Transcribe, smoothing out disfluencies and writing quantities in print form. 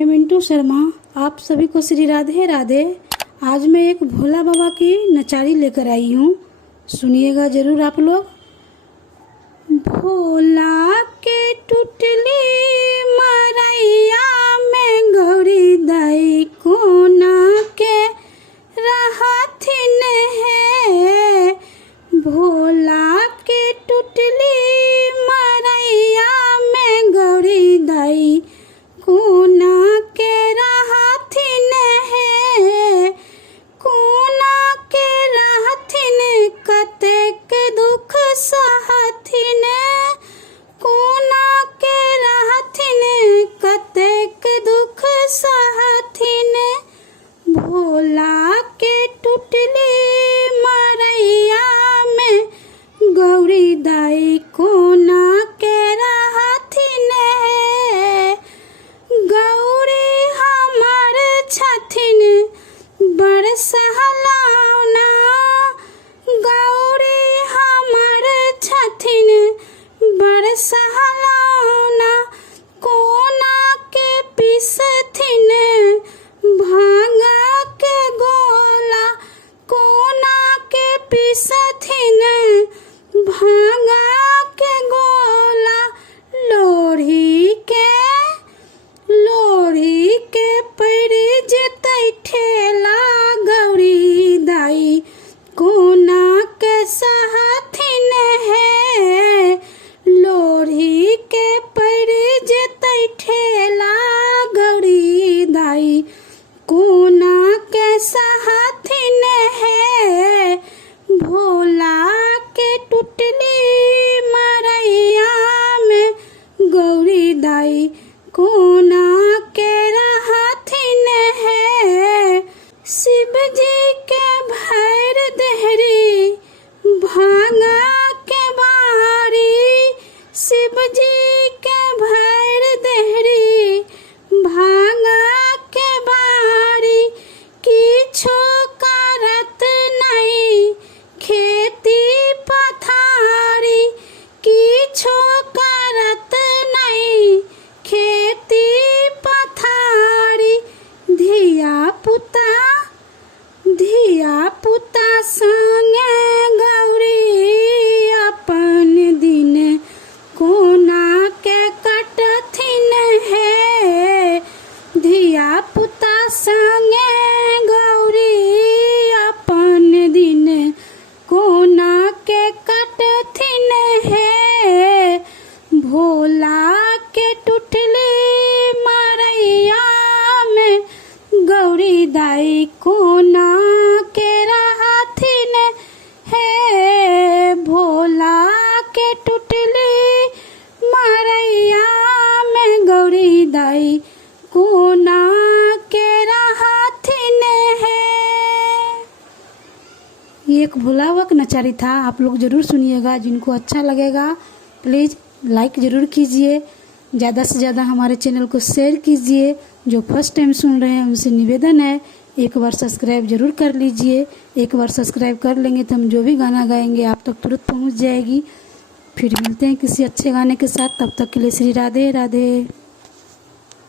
मैं मिंटू शर्मा, आप सभी को श्री राधे राधे। आज मैं एक भोला बाबा की नचारी लेकर आई हूँ, सुनिएगा ज़रूर आप लोग। भोला के टुटली मरैया में गौरी दाई कोना के रहथिन है। भोला के टुटली मरैया में गौरी दाई कोना के रहथिन है। कोना के रहथिन कतेक दुख सहथिन। कोना के रहथिन कतेक दुख सहथिन। भोला के टुटली मरैया में गौरी दाई कोना के रहथिन है। गौरी हमर छथिन बड़ सहलावना। गौरी हमर छथिन बड़ सहलावना। कोना के पिसथिन भांगा के गोला। कोना के पिसथिन भांगा के गोला। लोढ़ी के पड़ जेतै ठेला गौरी दाई कोना के सहथिन है। लोढ़ी के पड़ जेतै ठेला गौरी दाई कोना के सहथिन है। भोला के टुटली मरैया में गौरी दाई कोना के रहथिन है। शिव जी के भैर देहरी भांगा के बारी। शिव जी के भैर देहरी भांगा के बारी। किछो करत नहीं खेती पथारी। किछो करत नहीं खेती पथारी। धिया पुता संगे गौरी अपन दिन कोना के कटथिन है। धिया पुता संगे गौरी अपन दिन कोना के कटथिन है। भोला के टुटली मरैया में गौरी दाई कोना के रहथिन है। भोला के टुटली मरैया में गौरी दाई कोना के रहथिन है। ये एक भोला बाबा का नचारी था, आप लोग ज़रूर सुनिएगा। जिनको अच्छा लगेगा प्लीज़ लाइक ज़रूर कीजिए। ज़्यादा से ज़्यादा हमारे चैनल को शेयर कीजिए। जो फर्स्ट टाइम सुन रहे हैं उनसे निवेदन है एक बार सब्सक्राइब ज़रूर कर लीजिए। एक बार सब्सक्राइब कर लेंगे तो हम जो भी गाना गाएंगे आप तक तुरंत पहुंच जाएगी। फिर मिलते हैं किसी अच्छे गाने के साथ, तब तक के लिए श्री राधे राधे।